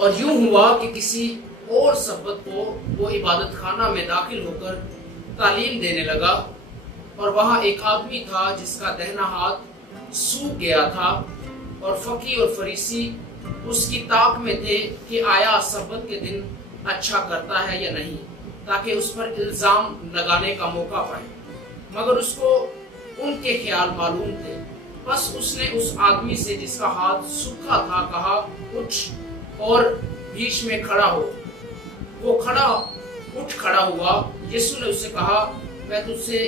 और यूं हुआ कि किसी और सब्बत को वो इबादत खाना में दाखिल होकर तालीम देने लगा, और वहां एक आदमी था जिसका दाहिना हाथ सूख गया था, और फकी और फरीसी उसकी ताक में थे कि आया सब्बत के दिन अच्छा करता है या नहीं, ताकि उस पर इल्जाम लगाने का मौका पाए। मगर उसको उनके ख्याल मालूम थे। बस उसने उस आदमी से जिसका हाथ सूखा था कहा, उठ और बीच में खड़ा हो। वो उठ खड़ा हुआ। यीशु ने उससे कहा, मैं तुझसे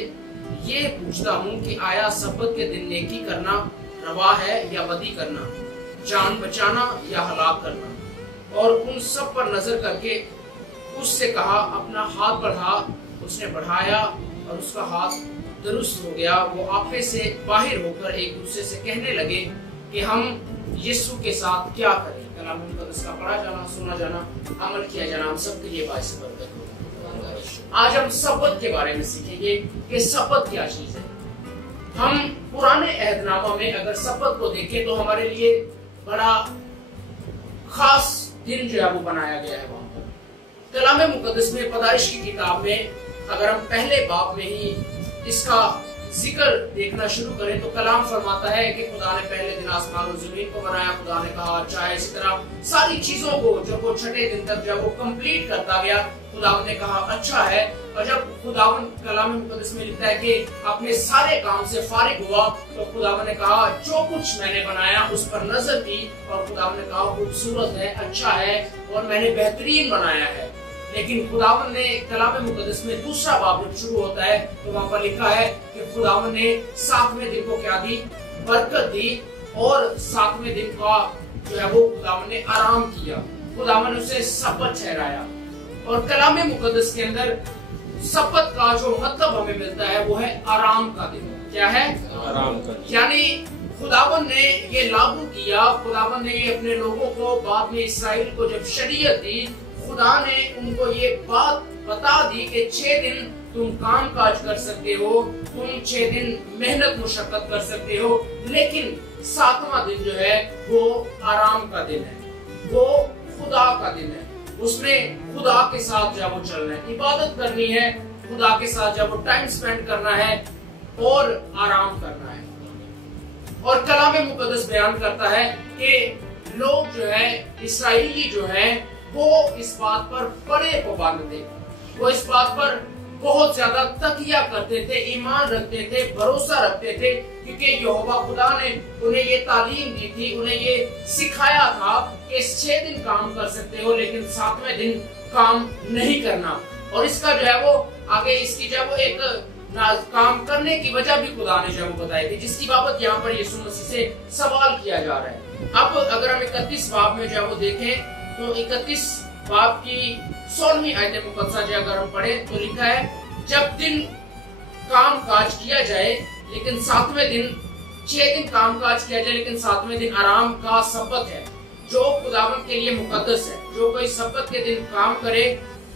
ये पूछता हूँ कि आया सब्बत के दिन नेकी करना रवा है या बदी करना, जान बचाना या हलाक करना? और उन सब पर नजर करके उससे कहा, अपना हाथ बढ़ा। उसने बढ़ाया और उसका हाथ दुरुस्त हो गया। वो आपे से बाहर होकर एक दूसरे से कहने लगे कि हम यीशु के साथ क्या करें। कलाम मुकद्दस का पढ़ा जाना, सुना जाना, अमल किया जाना हम सबके लिए बाइस बरकत हो। आज हम सब्बत के बारे में सीखेंगे कि सब्बत क्या चीज है। हम पुराने अहदनामा में अगर सब्बत को देखें तो हमारे लिए बड़ा खास दिन जो है वो बनाया गया है। वहां पर कलाम मुकद्दस में, पैदाइश की किताब में, अगर हम पहले बाब में ही इसका जिक्र देखना शुरू करें तो कलाम फरमाता है कि खुदा ने पहले दिन आसमान और जमीन को बनाया। खुदा ने कहा चाहे, इसी तरह सारी चीजों को जब वो छठे दिन तक जब वो कंप्लीट करता गया, खुदावन ने कहा अच्छा है। और जब खुदावन कलाम मुकद्दस में लिखता है कि अपने सारे काम से फारिग हुआ तो खुदावन ने कहा जो कुछ मैंने बनाया उस पर नजर की, और खुदावन ने कहा खूबसूरत है, अच्छा है और मैंने बेहतरीन बनाया है। लेकिन खुदावन ने कलाम मुकद्दस में दूसरा बाब जब शुरू होता है तो वहां पर लिखा है कि खुदावन ने सातवें दिन को क्या दी? बरकत दी। और सातवें दिन का जो है वो खुदावन ने आराम किया। खुदावन ने उसे सब्बत ठहराया। और कलाम मुकद्दस के अंदर सब्बत का जो मतलब हमें मिलता है वो है आराम का दिन। क्या है? आराम का। यानी खुदावन ने ये लागू किया। खुदावन ने ये अपने लोगों को, बाद में इसराइल को जब शरीयत दी, खुदा ने उनको ये बात बता दी कि 6 दिन तुम काम काज कर सकते हो, तुम 6 दिन मेहनत मुशक्कत कर सकते हो, लेकिन 7वां दिन जो है वो आराम का दिन है, वो खुदा का दिन है। उसमें खुदा के साथ जब वो चलना है, इबादत करनी है, खुदा के साथ जब वो टाइम स्पेंड करना है और आराम करना है। और कलाम मुकद्दस बयान करता है कि लोग जो है, इसराइली जो है, वो इस बात पर बड़े पाबंद थे। वो इस बात पर बहुत ज्यादा तकिया करते थे, ईमान रखते थे, भरोसा रखते थे, क्योंकि यहोवा खुदा ने उन्हें ये तालीम दी थी, उन्हें ये सिखाया था कि 6 दिन काम कर सकते हो लेकिन 7वें दिन काम नहीं करना। और इसका जो है वो आगे इसकी जब वो एक काम करने की वजह भी खुदा ने जब बताई थी, जिसकी बाबत यहाँ पर यीशु मसीह से सवाल किया जा रहा है। अब अगर हम 31 बाब में जब वो देखें तो 31 बाब की 16वीं आयत मुकद्दसा जो अगर हम पढ़े तो लिखा है, जब दिन काम काज किया जाए लेकिन 7वें दिन, 6 दिन काम काज किया जाए लेकिन 7वें दिन आराम का सब्बत है, जो खुदावन के लिए मुकद्दस है। जो कोई सब्बत के दिन काम करे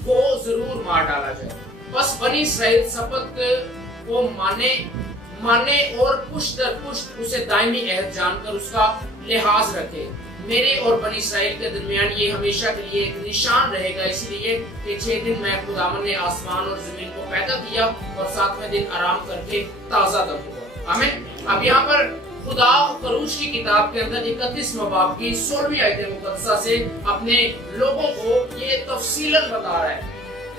वो जरूर मार डाला जाए। बस बनी इस्राएल सब्बत को माने और पुष्ट दर पुष्ट उसे दायमी अहद जानकर उसका लिहाज रखे। मेरे और बनी इस्राएल के दरमियान ये हमेशा के लिए एक निशान रहेगा, इसलिए कि 6 दिन मैं खुदावन ने आसमान और जमीन को पैदा किया और 7वें दिन आराम करके ताजा दम हुआ। आमीन। अब यहाँ पर खुदा खरूज की किताब के अंदर 31वां बाब की 16वीं आयत मुकद्दसा से अपने लोगों को ये तफसीलन बता रहा है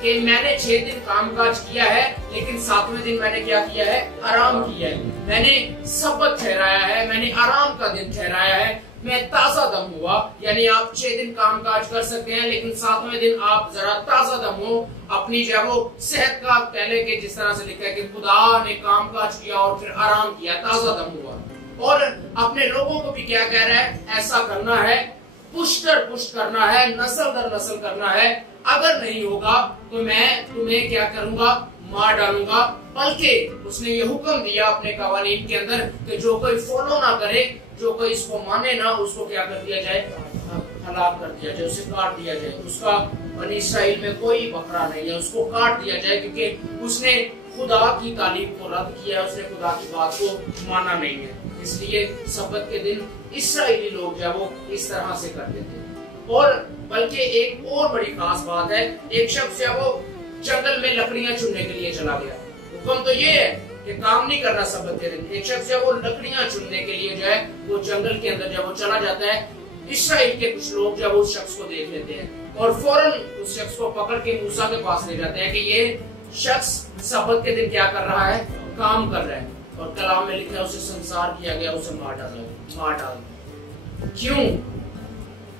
कि मैंने 6 दिन कामकाज किया है लेकिन 7वें दिन मैंने क्या किया है? आराम किया है। मैंने सब्बत ठहराया है, मैंने आराम का दिन ठहराया है, मैं ताजा दम हुआ। यानी आप 6 दिन कामकाज कर सकते हैं लेकिन 7वें दिन आप जरा ताजा दम हो, अपनी जो वो सेहत का पहले के जिस तरह से लिखा है कि खुदा ने कामकाज किया और फिर आराम किया, ताजा दम हुआ। और अपने लोगों को भी क्या कह रहा है? ऐसा करना है, पुष्ट दर पुष्ट करना है, नस्ल दर नस्ल करना है। अगर नहीं होगा तो मैं तुम्हें क्या करूंगा? मार डालूंगा। बल्कि उसने ये हुक्म दिया अपने कवानीन के अंदर कि जो कोई फॉलो ना करे, जो कोई इसको माने ना, उसको क्या कर दिया जाए? हलाक कर दिया जाए, उसे काट दिया जाए। उसका बनी इस्राएल में कोई बकरा नहीं है, उसको काट दिया जाए, क्योंकि उसने खुदा की तालीम को रद्द किया, उसने खुदा की बात को माना नहीं है। इसलिए सब्बत के दिन इस्राएली लोग जो वो इस तरह से करते थे। और बल्कि एक और बड़ी खास बात है, एक शख्स है वो जंगल में लकड़ियां चुनने के लिए चला गया। हुक्म तो ये है कि काम नहीं करना सबत के दिन। एक शख्स है वो लकड़ियां चुनने के लिए जो है वो जंगल के अंदर जब वो चला जाता है, इस्राएल के कुछ लोग जब उस शख्स को देख लेते हैं और फौरन उस शख्स को पकड़ के मूसा के पास ले जाते हैं कि ये शख्स सबत के दिन क्या कर रहा है, काम कर रहा है। और कलाम में लिखा है उसे संसार किया गया, उसे मार डाल। क्यों?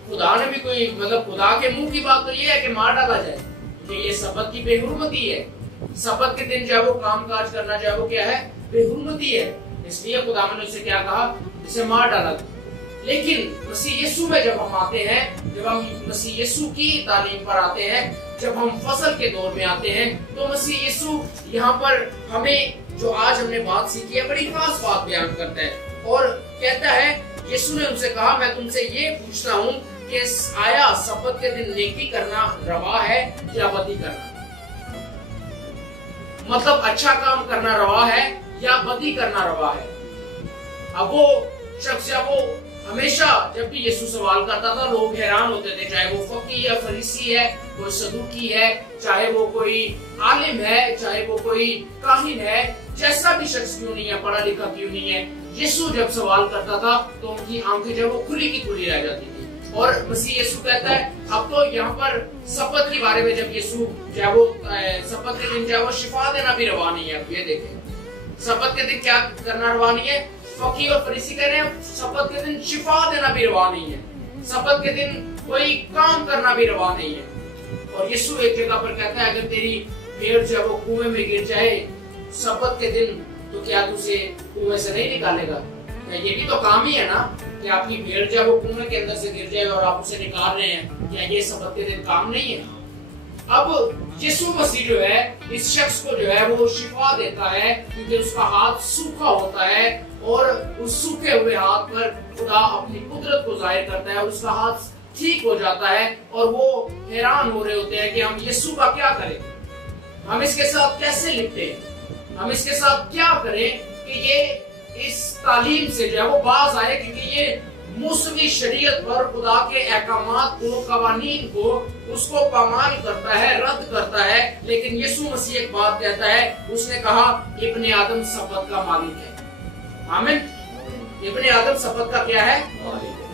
खुदा ने भी कोई मतलब खुदा के मुंह की बात तो ये है कि मार डाला जाए, कि ये सबत की बेहुरमती है। सबत के दिन चाहे वो काम काज करना चाहे वो क्या है, बेहुरमती है। इसलिए खुदा ने उसे क्या कहा, इसे मार डाला। लेकिन मसीह यीशु में जब हम आते हैं, जब हम मसीह यीशु की तालीम पर आते हैं, जब हम फसल के दौर में आते हैं, तो मसीह यीशु यहाँ पर हमें जो आज हमने बात सीखी है बड़ी खास बात बयान करता है और कहता है, यीशु ने उनसे कहा, मैं तुमसे ये पूछता हूँ कि आया सबत के दिन नेकी करना रवा है या बदी करना? मतलब अच्छा काम करना रवा है या बदी करना रवा है? अब वो शख्स या वो हमेशा जब भी यीशु सवाल करता था लोग हैरान होते थे, चाहे वो फकीह है, फरीसी है, कोई सदूकी है, चाहे वो कोई आलिम है, चाहे वो कोई काहिन है, जैसा भी शख्स क्यों नहीं है, पढ़ा लिखा क्यों नहीं है, यीशु जब सवाल करता था तो उनकी आंखें जब वो खुली की खुली रह जाती थी। और मसीह यीशु कहता है, अब तो यहाँ पर सबत के बारे में जब यीशु चाहे वो सबत के दिन चाहे वो शिफा देना भी रवा नहीं है। अब ये देखें सबत के दिन क्या करना रवा नहीं है, फकीह और फरीसी कह रहे हैं सबत के दिन शिफा देना भी रवा नहीं है, सबत के दिन कोई काम करना भी रवा नहीं है। और यीशु एक जगह पर कहता है, अगर तेरी भेड़ जो है वो कुएं में गिर जाए सबत के दिन, तो क्या तू उसे कुएं से नहीं निकालेगा? ये भी तो काम ही है ना कि आपकी भेड़ जो है वो कुएं के अंदर से गिर जाए और आप उसे निकाल रहे हैं, क्या ये सबत के दिन काम नहीं है? अब यीशु मसीह जो है इस शख्स को जो है वो शिफा देता है, क्योंकि उसका हाथ सूखा होता है और उस सूखे हुए हाथ पर खुदा अपनी कुदरत को जाहिर करता है और उसका हाथ ठीक हो जाता है। और वो हैरान हो रहे होते हैं कि हम यीशु का क्या करें, हम इसके साथ कैसे निपटे, हम इसके साथ क्या करें कि ये इस तालीम से जो है वो बाज आए, क्योंकि ये मूसवी शरीयत पर खुदा के अहकामात को, कवानीन को, उसको पामाल करता है, रद्द करता है। लेकिन यीशु मसीह एक बात कहता है, उसने कहा इब्ने आदम सबत का मालिक है। आमीन। इब्ने आदम सबत का क्या है?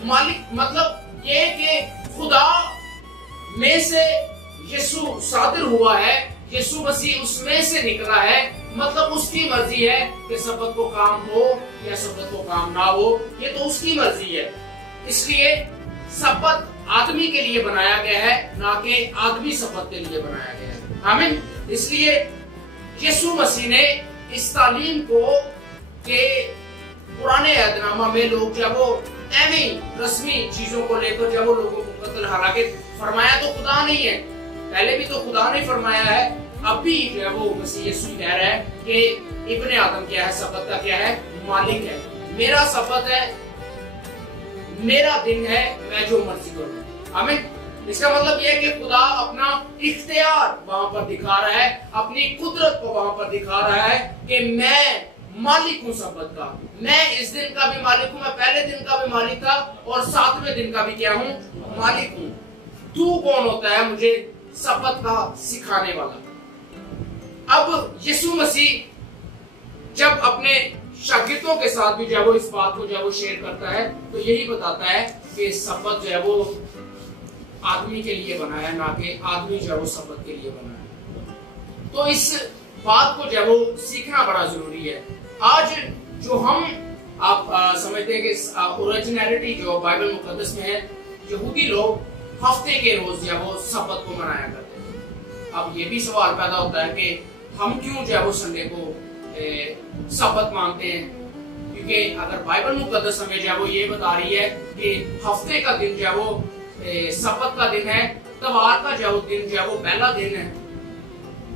मालिक। मतलब ये कि खुदा में से यीशु सादिर हुआ है, यीशु मसीह उसमें से निकला है, मतलब उसकी मर्जी है कि सबत को काम हो या सबत को काम ना हो, ये तो उसकी मर्जी है। इसलिए सबत आदमी के लिए बनाया गया है, ना कि आदमी सबत के लिए बनाया गया है। आमीन। इसलिए यीशु मसीह ने इस तालीम को के पुराने अहदनामा में लोग जब वो ऐवी रस्मी चीजों को लेकर जब वो लोगों को कत्ल, हालांकि फरमाया तो खुदा नहीं है, पहले भी तो खुदा ने फरमाया है, अब भी जो है वो मसीह यीशु कह रहा है कि इब्ने आदम क्या है, सबत का क्या है, मालिक है। मेरा सबत है, मेरा दिन है, मैं जो मर्जी करूं। आमीन। इसका मतलब यह है कि खुदा अपना इख्तियार वहां पर दिखा रहा है, अपनी कुदरत को वहां पर दिखा रहा है कि मैं मालिक हूँ सबत का, मैं इस दिन का भी मालिक हूँ, मैं पहले दिन का भी मालिक था और 7वें दिन का भी क्या हूँ, मालिक हूँ। तू कौन होता है मुझे सबत का सिखाने वाला? अब यीशु मसीह जब अपने शागिर्दों के साथ भी जब वो इस बात को जब वो शेयर करता है, तो यही बताता है कि सबत जो है वो आदमी के लिए बना है, ना कि आदमी जो है वो सबत के लिए बना है। तो इस बात को जो है वो सीखना बड़ा जरूरी है। आज जो हम आप समझते हैं कि ओरिजिनलिटी जो बाइबल मुकद्दस में है, यहूदी लोग हफ्ते के रोज जो है वो सबत को मनाया करते हैं। अब ये भी सवाल पैदा होता है कि हम क्यों जो है वो संडे को सबत मानते हैं, क्योंकि अगर बाइबल मुकद्दस हमें जो है वो ये बता रही है कि हफ्ते का दिन जो है वो सबत का दिन है, तवार का जो दिन जो है वो पहला दिन है।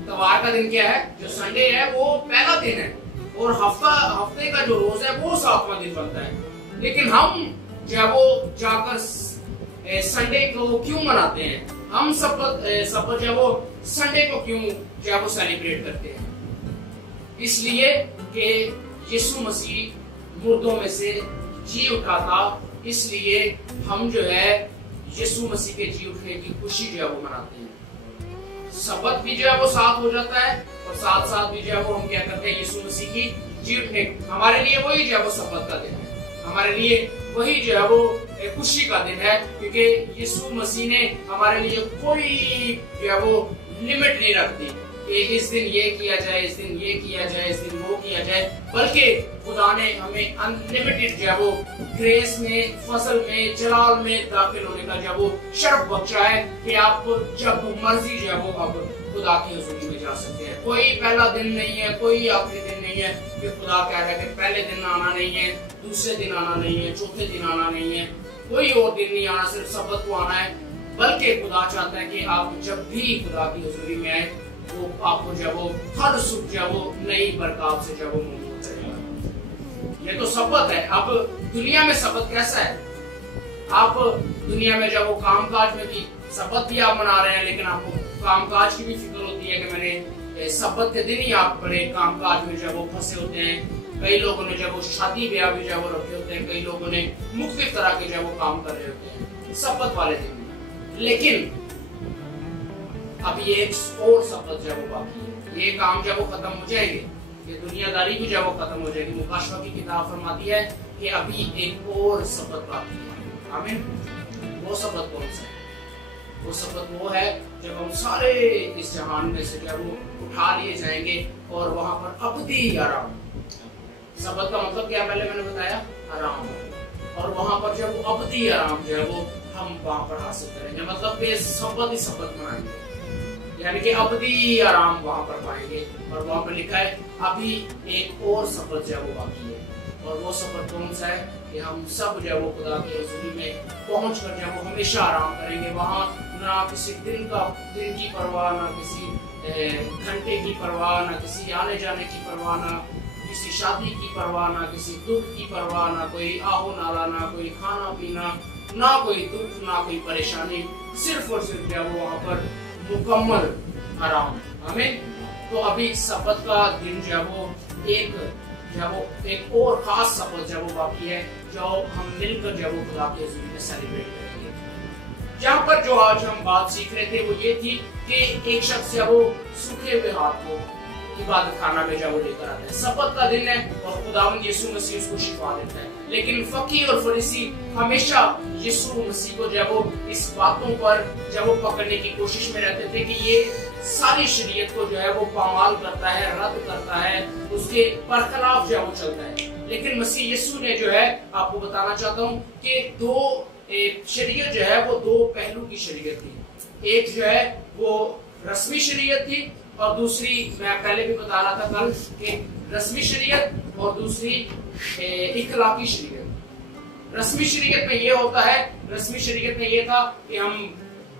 तवार का दिन क्या है, जो संडे है वो पहला दिन है, और हफ्ते का जो रोज है वो 7वां दिन बनता है। लेकिन हम जो है वो जाकर संडे को क्यों मनाते हैं, हम सबत जो है वो संडे को क्यों जो है वो सेलिब्रेट करते हैं? इसलिए कि यीशु मसीह मुर्दों में से जी उठा था, इसलिए हम जो है यीशु मसीह के जी उठने की खुशी जो है वो मनाते हैं। सबत भी जो है वो साथ हो जाता है और साथ साथ भी जो है वो हम क्या करते हैं, यीशु मसीह की जी उठने, हमारे लिए वही जो है वो सबत का दिन है, हमारे लिए वही जो है वो खुशी का दिन है, क्योंकि यीशु मसीह ने हमारे लिए कोई जो है वो लिमिट नहीं रख दी कि इस दिन ये किया जाए, इस दिन ये किया जाए, इस दिन वो किया जाए, बल्कि खुदा ने हमें अनलिमिटेड जो है वो ग्रेस में, फजल में, जलाल में दाखिल होने का जो है वो शर्फ बख्शा है कि आप जब मर्जी जो है वो अब खुदा की हुजूरी में जा सकते हैं। कोई पहला दिन नहीं है, कोई आखिरी दिन नहीं है कि खुदा कह रहा है कि पहले दिन आना नहीं है, दूसरे दिन आना नहीं है, चौथे दिन आना नहीं है, कोई और दिन नहीं आना, सिर्फ सबत को आना है। बल्कि खुदा चाहता है कि आप जब भी खुदा की हुजूरी में आए वो आपको जो वो हर सुख जो वो नई बरकत से जो वो मौजूद करेगा। ये तो सबत है। अब दुनिया में सबत कैसा है? आप दुनिया में जब वो कामकाज में भी सबत भी आप मना रहे हैं, लेकिन आपको कामकाज की भी फिक्र होती है कि मैंने सबत के दिन ही आप बड़े कामकाज में जब वो फंसे होते हैं। कई लोगों ने जब वो शादी ब्याह भी जब वो रखे होते हैं, कई लोगों ने मुख्तलिफ तरह के जब वो काम कर रहे होते हैं सबत वाले दिन। लेकिन अब ये एक और सबत जब वो बाकी है, ये काम जब वो खत्म हो जाएंगे, ये दुनियादारी भी जब वो खत्म हो जाएगी। मुकाशवा की किताब फरमाती है कि अभी एक और सबत बाकी है। आमीन। वो सबत कौन सा है? वो सबत वो है जब हम सारे इस जहान में से जब वो उठा लिए जाएंगे और वहां पर अबदी आराम। सबत का मतलब क्या पहले मैंने बताया, आराम। और वहां पर जब वो अबदी आराम जो है वो हम वहां पर हासिल करेंगे, मतलब बेसबत ही सबत मनाएंगे, यानी कि अबदी आराम वहां पर पाएंगे। और वहां पर लिखा है अभी एक और सबत जो है वो बाकी है। और वो सबत कौन सा है? कि हम सब जो है वो खुदा की हुजूरी में पहुंचकर जो है वो हमेशा आराम करेंगे। वहां ना किसी दिन की परवाह, ना किसी घंटे की परवाह, ना किसी आने जाने की परवाह, ना किसी शादी की परवाह, ना किसी दुख की परवाह, ना कोई आहो नाला, ना कोई खाना पीना, ना कोई दुख, ना कोई परेशानी, सिर्फ और सिर्फ जो है वो वहां पर मुकम्मल आराम। हमें तो अभी सबत का दिन जो है वो एक और खास सबत जो वो बाकी है, जो हम मिलकर जो वो खुदा के हुजूर में सेलिब्रेट करेंगे। जहाँ पर जो आज हम बात सीख रहे थे वो ये थी कि एक शख्स जो वो सूखे हुए हाथ को इबादत खाना में जब वो लेकर आता है। सबत का दिन है और खुदावंद यीशु मसीह उसको शिफा देता है। लेकिन फकीर और फरीसी हमेशा यीशु मसीह को जब वो इस बातों पर जब वो पकड़ने की कोशिश में रहते थे कि ये सारी शरीयत को जो है वो पामाल करता है, रद्द करता है, उसके बरखलाफ जो है वो चलता है। लेकिन मसीह यीशु ने जो है, आपको बताना चाहता हूँ कि दो शरीयत जो है वो दो पहलू की शरीयत थी। एक जो है वो रस्मी शरीयत थी और दूसरी, मैं पहले भी बता रहा था कल, कि रस्मी शरीयत और दूसरी इखलाकी शरीयत। रस्मी शरीयत में ये होता है, रस्मी शरीयत में ये था कि हम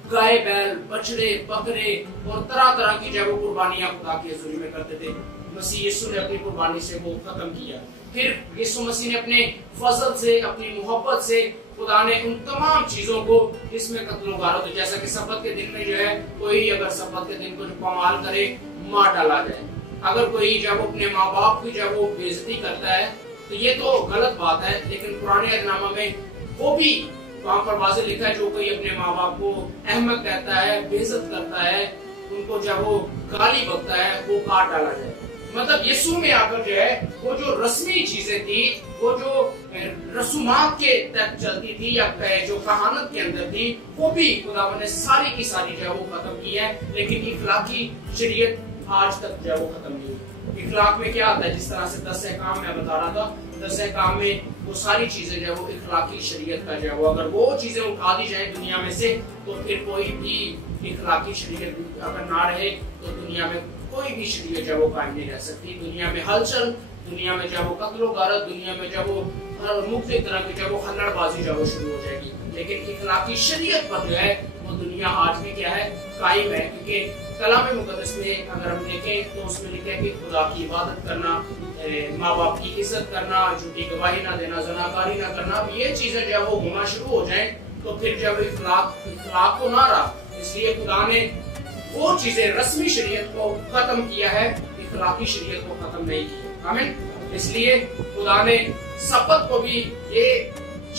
गाय, बैल, बछड़े, बकरे और तरह तरह की जो कुर्बानियां खुदा की हुजूरी में करते थे। मसीह यीशु ने अपनी कुर्बानी से वो खत्म किया। फिर यीशु मसीह ने अपने फजल से, अपनी मोहब्बत से खुदा ने उन तमाम चीजों को, इसमें कत्ल गारत, जैसा कि सबत के दिन में जो है कोई अगर सबत के दिन को जो पामाल करे, मार डाला जाए। अगर कोई जब अपने माँ बाप की जब वो बेइज्जती करता है तो ये तो गलत बात है। लेकिन पुराने अहदनामा में वो भी वहां पर वाज़ेह लिखा है, जो कोई अपने माँ बाप को अहमक कहता है, बेइज्जत करता है, उनको जब वो गाली बकता है, वो काट डाला जाए। मतलब यीशु में आकर जो है वो जो रस्मी चीजें थी, वो जो रसूमात के तहत चलती थी या जो कहानत के अंदर थी, वो भी खुदावंद ने सारी की सारी जो है वो खत्म की है। लेकिन इखलाकी शरीयत आज तक जो है वो खत्म नहीं हुई। इखलाक में क्या आता है? जिस तरह से 10 अहकाम मैं बता रहा था, 10 अहकाम में वो सारी चीजें जो है वो इखलाकी शरीयत का जो है वो, अगर वो चीजें उठा दी जाए दुनिया में से, तो फिर कोई भी इखलाकी शरीयत अगर ना रहे तो दुनिया में कोई भी शरीयत जो वो कायम नहीं रह सकती। दुनिया में हलचल, दुनिया में जब वो कत्लो गारत, दुनिया में जब वो मुख्तलिफ तरह की जब वो हल्लड़बाजी जब वो शुरू हो जाएगी। लेकिन इखलाकी शरीयत पर जो है वो दुनिया आज भी क्या है, कायम है। क्योंकि कलाम मुकद्दस में अगर हम देखें तो उसमें लिखा है कि खुदा की इबादत करना, माँ बाप की इज्जत करना, झूठी गवाही ना देना, जनाकारी ना करना, ये चीजें जब वो होना शुरू हो जाए तो फिर जब इखलाक को ना रहा, इसलिए खुदा ने वो चीजें रस्मी शरीयत को खत्म किया है, इखलाकी शरीयत को खत्म नहीं किया। आमीन। इसलिए खुदा ने सबत को भी ये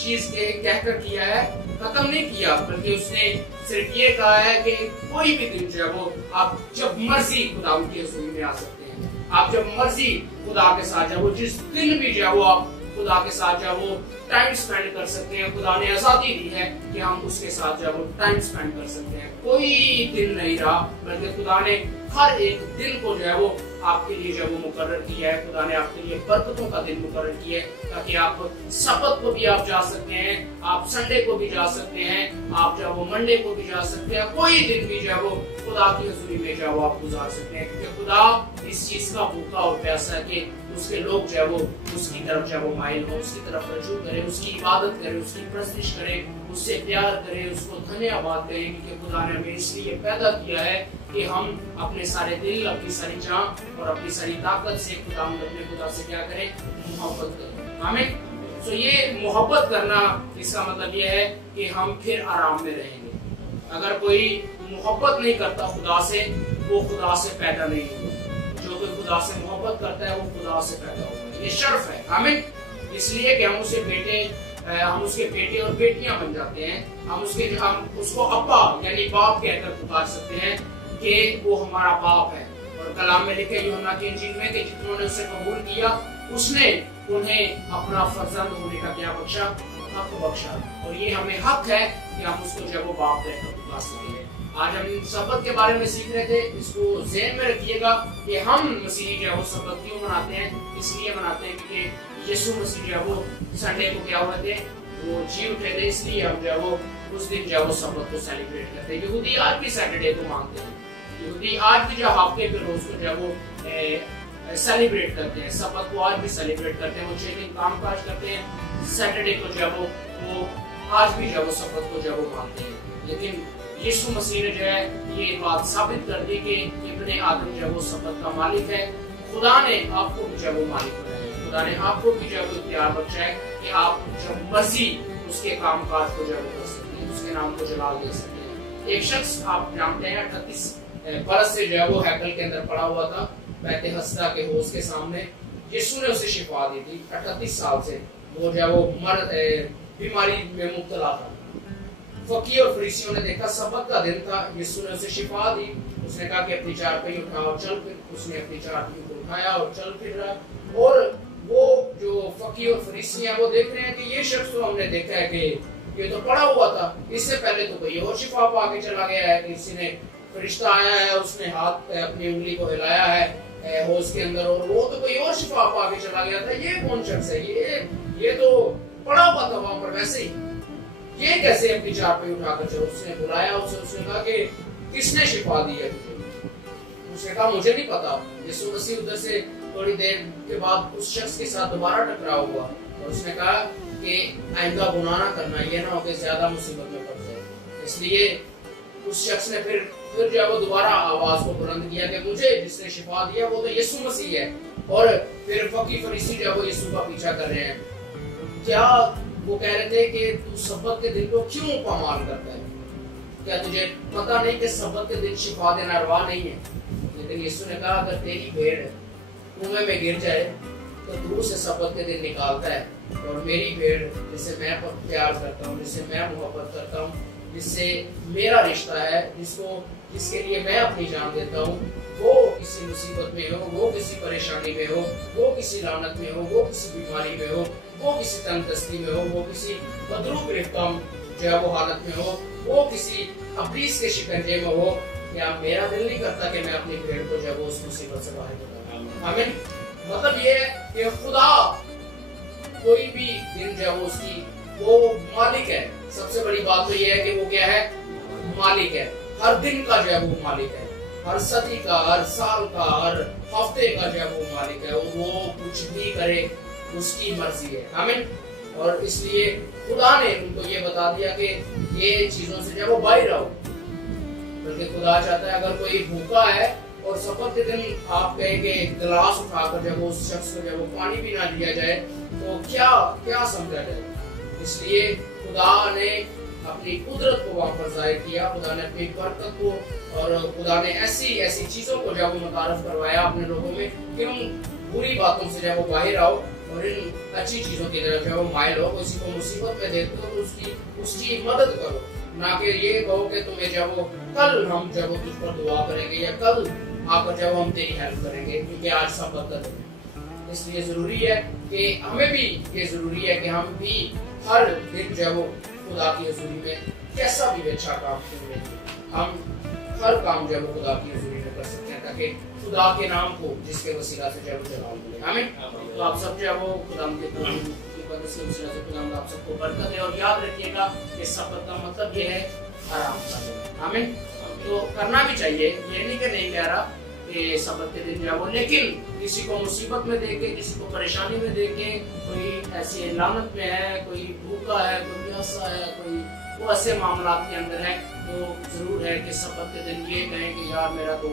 चीज के कहकर किया है, खत्म नहीं किया, बल्कि उसने सिर्फ ये कहा है कि कोई भी दिन जो है वो आप जब मर्जी खुदा की हुजूरी में आ सकते हैं। आप जब मर्जी खुदा के साथ जो वो जिस दिन भी जो वो आप खुदा के साथ जो वो टाइम स्पेंड कर सकते हैं। खुदा ने आजादी दी है कि हम उसके साथ जो वो टाइम स्पेंड कर सकते हैं। कोई दिन नहीं रहा, बल्कि खुदा ने हर एक दिन को जो है वो आपके लिए जो वो मुकर्रर किया है। खुदा ने आपके लिए बरकतों का दिन मुकर्रर किया है, ताकि आप सबत को भी आप जा सकते हैं, आप संडे को भी जा सकते हैं, आप जो वो मंडे को भी जा सकते हैं। कोई दिन भी जो है वो खुदा की हुजूरी में जो आप गुजार सकते हैं, क्योंकि खुदा इस चीज का भूखा और प्यासा है कि उसके लोग जो है वो उसकी तरफ जो वो माइल हो, उसकी तरफ रजू करे, उसकी इबादत करे, उसकी प्रस्तिश करे, उससे प्यार करे, उसको धन्यवाद करें, क्योंकि खुदा ने हमें इसलिए पैदा किया है कि हम अपने सारे दिल, अपनी सारी जान और अपनी सारी ताकत से अपने खुदा से क्या करें, मोहब्बत करें। हमें तो ये मोहब्बत करना, इसका मतलब ये है कि हम फिर आराम में रहेंगे। अगर कोई मोहब्बत नहीं करता खुदा से, वो खुदा से पैदा नहीं हुआ। जो कोई खुदा से मोहब्बत करता है वो खुदा से पैदा होगा। ये शर्फ है हमें, इसलिए कि हम उसके बेटे और बेटियां बन जाते हैं। हम उसको अब्बा यानी बाप कहकर पुकार सकते हैं कि वो हमारा बाप है। और कलाम में लिखे यूहन्ना की इंजील में कि जिन्होंने उसे कबूल किया, उसने उन्हें अपना फर्जंद होने का क्या बख्शा, हक बख्शा। और ये हमें हक है कि हम उसको जब वो बाप कहकर पुकार सकते हैं। आज हम सबत के बारे में सीख रहे थे, इसको ज़हन में रखिएगा कि हम मसीही जो है वो सबत क्यों मनाते हैं। इसलिए मनाते हैं क्योंकि यीशु मसीह जो है वो संडे को क्या हुए थे, वो जी उठे थे, इसलिए हम जो है वो उस दिन जो है वो सबत को सेलिब्रेट करते हैं। यहूदी आज भी सैटरडे को मानते हैं, यहूदी आज भी जो हफ्ते के रोज को जो है वो सेलिब्रेट करते हैं, सबत को आज भी सेलिब्रेट करते हैं। वो 6 दिन काम काज करते हैं, सैटरडे को जो है वो आज भी जो है वो सबत को जो है वो मानते हैं। लेकिन यीशु मसीह ने जो है ये बात साबित कर दी कि इब्ने आदम जो है वो सबत का मालिक है। खुदा ने आपको भी जो है वो मालिक बनाया है, खुदा ने आपको भी जो है वो इख्तियार बख्शा है कि आप जब मर्जी उसके काम काज को जो है वो कर सकते हैं, उसके नाम को जलाल दे सकते हैं। एक शख्स आप जानते हैं 38 बरस से जो है वो हैकल के अंदर पड़ा हुआ था, बैतहस्दा के हौज के सामने। यीशु ने उसे शिफा दी थी। 38 साल से वो जो है वो बीमारी में मुब्तला था। फकीर और फरीसियों ने देखा, सबत का दिन था, यीशु ने उसे शिफा दी। उसने कहा कि अपनी चारपाई उठा और चल फिर। उसने अपनी चारपाई को उठाया और चल फिर रहा। और वो जो फकीर और फरीसी हैं वो देख रहे हैं कि ये शख्स तो हमने देखा है कि ये तो पड़ा हुआ था, इससे पहले तो कोई और शिफा पा के चला गया है, किसी ने फरिश्ता आया है, उसने हाथ अपनी उंगली को हिलाया है हौज के अंदर, और वो तो कोई और शिफा पा के चला गया था। ये कौन शख्स है? ये तो पड़ा हुआ था वहां पर वैसे ही, ये कैसे अपनी चारपाई उठाकर चलो? उसने बुलाया उसे, उसने कहा कि किसने शिफा दी है तुझे? उसने कहा मुझे नहीं पता। यीशु मसीह उधर से थोड़ी देर के बाद उस शख्स के साथ दोबारा टकराव हुआ और उसने कहा कि आइंदा गुनाह ना करना, ये ना हो कि ज्यादा मुसीबत में पड़ जाए। इसलिए उस शख्स ने फिर जो है वो दोबारा आवाज को बुलंद किया कि मुझे जिसने शिफा दिया वो तो यीशु मसीह है। और फिर फकीर फरीसी जो है वो यीशु का पीछा कर रहे हैं। क्या वो कह रहे थे कि तू सबत के दिन को क्यों पामाल करता है? क्या तुझे पता नहीं कि सबत के दिन शिफा देना रवा नहीं है? लेकिन यीशु ने कहा अगर तेरी भेड़ कुएं में गिर जाए तो तू उसे सबत के दिन निकालता है, और मेरी भेड़ जिसे मैं प्यार करता हूँ, जिसे मैं मोहब्बत करता हूँ, जिससे मेरा रिश्ता है, जिसके लिए मैं अपनी जान देता हूँ, वो किसी मुसीबत में हो, वो किसी परेशानी में हो, वो किसी लानत में हो, वो किसी बीमारी में हो, वो किसी तंगदस्ती में हो, वो किसी मदरूब गिरफ्तार जो है वो हालत में हो, वो किसी अबलीस के शिकंजे में हो, क्या मेरा दिल नहीं करता कि मैं अपनी भेड़ को जो है वो उस मुसीबत से बाहर निकालूं? आमीन। मतलब ये है कि खुदा कोई भी दिन जो है वो उसकी वो मालिक है। सबसे बड़ी बात तो ये है कि वो क्या है? मालिक है। हर दिन का जो है वो मालिक है, हर सदी का, हर साल का, हर हफ्ते का जो है वो मालिक है। वो कुछ भी करे उसकी मर्जी है। आमीन। और इसलिए खुदा ने उनको ये बता दिया कि ये चीजों से जो है वो बाहर रहो। बल्कि खुदा चाहता है अगर कोई भूखा है और सबत के दिन आप कहें कि गिलास उठाकर जब उस शख्स को जब वो पानी भी ना दिया जाए तो क्या समझा जाए? इसलिए खुदा ने अपनी कुदरत को वहां पर जाहिर किया, खुदा ने अपनी बरकत को, और खुदा ने ऐसी चीजों को जब वो मुतारफ करवाया अपने लोगों में कि उन बुरी बातों से जब वो बाहर आओ और इन अच्छी चीजों की तरफ जो माइल हो, किसी को मुसीबत में देखते हो तो उसकी मदद करो, ना कि ये कहो कि तुम्हें जब कल हम जब तुझ पर दुआ करेंगे या कल आकर जब हम तेरी हेल्प करेंगे, क्योंकि आज सबक का दिन है। इसलिए जरूरी है कि हमें भी ये जरूरी है कि हम भी हर दिन जब खुदा की हजूरी में कैसा भी अच्छा काम करें, हम हर काम जब खुदा की हजूरी में कर सकते हैं, ताकि खुदा के नाम को जिसके वसीला से जब जलाल मिले। आमीन। तो आप सब जो है वो खुदा के कलाम की वजह से वसीला से खुदा आप सबको बरकत है। और याद रखिएगा कि सबक का मतलब ये है आराम का दिन। आमीन। तो करना भी चाहिए, ये नहीं कि नहीं कह रहा कि सबक के दिन जाओ, लेकिन किसी को मुसीबत में देखे, किसी को परेशानी में देखे, कोई ऐसी लानत में है, कोई भूखा है, कोई प्यासा है, कोई वो ऐसे मामला के अंदर है, तो जरूर है कि सबक के दिन ये कहें कि यार मेरा तो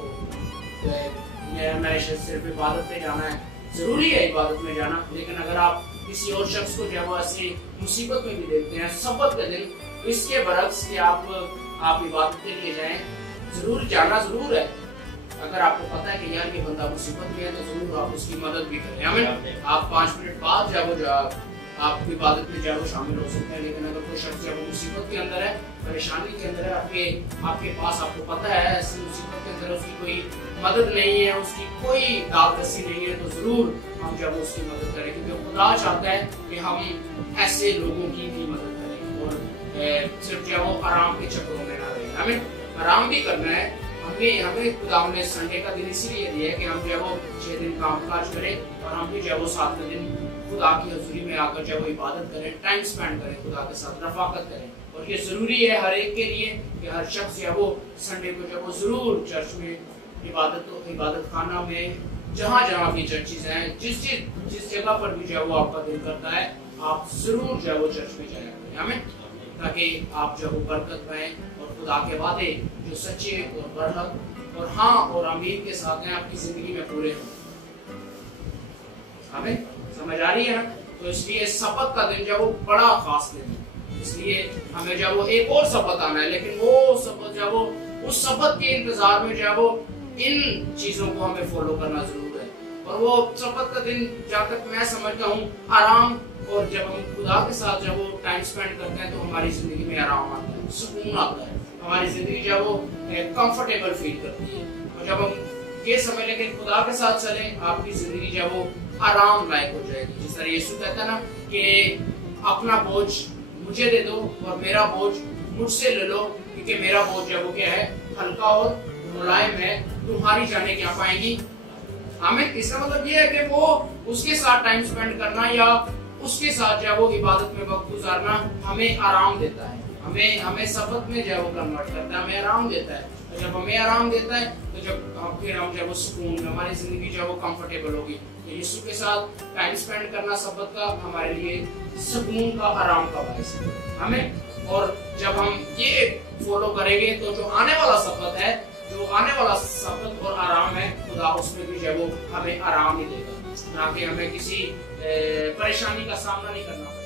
मैं सिर्फ इबादत पे जाना है। जरूरी है इबादत में जाना, लेकिन अगर आप किसी और शख्स को जो ऐसी मुसीबत में भी देखते हैं सबक के दिन, तो इसके बरक्स कि आप इबादत के लिए जाएं, जरूर जाना जरूर है। अगर आपको पता है कि यार ये बंदा मुसीबत में है तो जरूर आप उसकी मदद भी करें। आमीन। आप 5 मिनट बाद जब आप इबादत में जब शामिल हो सकते हैं, लेकिन अगर कोई शख्स जब मुसीबत के अंदर है, परेशानी के अंदर है, आपके पास आपको पता है ऐसी मुसीबत के अंदर उसकी कोई मदद नहीं है, उसकी कोई दागदस्ती नहीं है, तो जरूर हम जब उसकी मदद करें, क्योंकि खुदा चाहता है कि हम ऐसे लोगों की भी मदद करें और सिर्फ जो वो आराम के चक्करों में ना रहे। हमें आराम भी करना है। हमें खुदा ने संडे का दिन इसीलिए दिया है कि हम जो वो 6 दिन काम काज करें और हम भी जो वो 7वें दिन खुदा की हजूरी में आकर जब वो इबादत करें, टाइम स्पेंड करें, खुदा के साथ रफाकत करें। और ये जरूरी है हर एक के लिए कि हर शख्स या वो संडे को जब वो जरूर चर्च में इबादत खाना में जहाँ भी चर्चेज हैं, जिस जगह पर भी जो वो आपका दिल करता है, आप जरूर जो वो चर्च में जाया करें। हमें ताकि आप जो बरकत पाएं और खुदा के वादे जो सच्चे और बरहक और हाँ और अमीन के साथ हैं आपकी जिंदगी में पूरे हों। हमें समझ आ रही है ना? तो इसलिए सबक का दिन जब वो बड़ा खास दिन है, इसलिए हमें जब वो एक और सबक आना है, लेकिन वो सबक जब वो उस सबक के इंतजार में जब वो इन चीजों को हमें फॉलो करना जरूर है। और वो सबक का दिन जहाँ तक मैं समझता हूँ आराम, और जब हम खुदा के साथ जब वो टाइम स्पेंड करते हैं तो हमारी जिंदगी में आराम आता है, सुकून आता है, हमारी जिंदगी जब वो कंफर्टेबल फील करती है। और जब हम ये समझ लें कि खुदा के साथ चलें, आपकी जिंदगी जब वो आराम लायक हो जाएगी। जिस तरह यीशु कहता है ना कि अपना बोझ मुझे दे दो और मेरा बोझ मुझसे ले लो, क्योंकि मेरा बोझ जब वो क्या है हल्का और मुलायम है, तुम्हारी जाने क्या पाएंगी। हमें इसका मतलब ये है कि वो उसके साथ टाइम स्पेंड करना या उसके साथ जब वो इबादत में वक्त गुजारना हमें आराम देता है, हमें सबक में जब वो कन्वर्ट करता है, हमें आराम देता है। तो जब हमें आराम देता है तो फिर हम जब वो सुकून में हमारी जिंदगी जब वो कंफर्टेबल होगी, तो यीशु के साथ टाइम स्पेंड करना सबक का हमारे लिए सुकून का, आराम का बायस है। हमें और जब हम ये फॉलो करेंगे तो जो आने वाला सबक है, जो आने वाला सबक और आराम है, खुदा उसमें भी जब वो हमें आराम ही देगा, ना कि हमें किसी परेशानी का सामना नहीं करना पड़ेगा।